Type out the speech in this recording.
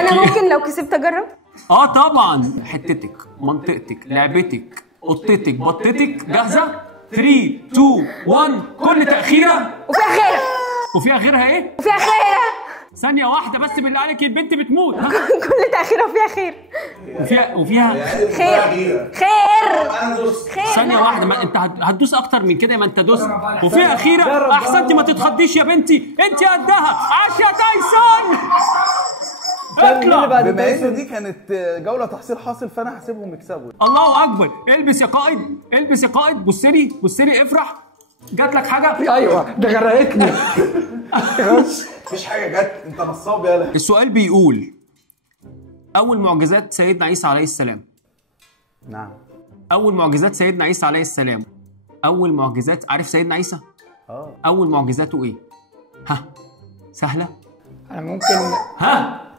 انا ممكن لو كسبت اجرب؟ طبعا. حتتك، منطقتك، لعبتك، قطتك، بطتك. جاهزه؟ 3 2 1. كل تاخيره وفيها خير. وفيها غيرها ايه؟ وفيها خير. ثانيه واحده بس بالله عليك، البنت بتموت. كل تاخيره وفيها خير. وفيها خير. خير. خير. ثانيه واحده، ما انت هتدوس اكتر من كده، ما انت دوس. وفيها اخيره. احسنتي، ما تتخضيش يا بنتي، انت قدها. عاش يا تايسون. اطلع. بما ان دي كانت جوله تحصيل حاصل فانا هسيبهم يكسبوا. الله اكبر. البس يا قائد، البس يا قائد. بص لي، بص لي، افرح. جات لك حاجه؟ ايوه ده غرقتني. مفيش حاجه جت، انت نصاب يالا. السؤال بيقول اول معجزات سيدنا عيسى عليه السلام. نعم. اول معجزات سيدنا عيسى عليه السلام. اول معجزات، عارف سيدنا عيسى؟ اول معجزاته ايه؟ ها؟ سهله؟ انا ممكن. ها؟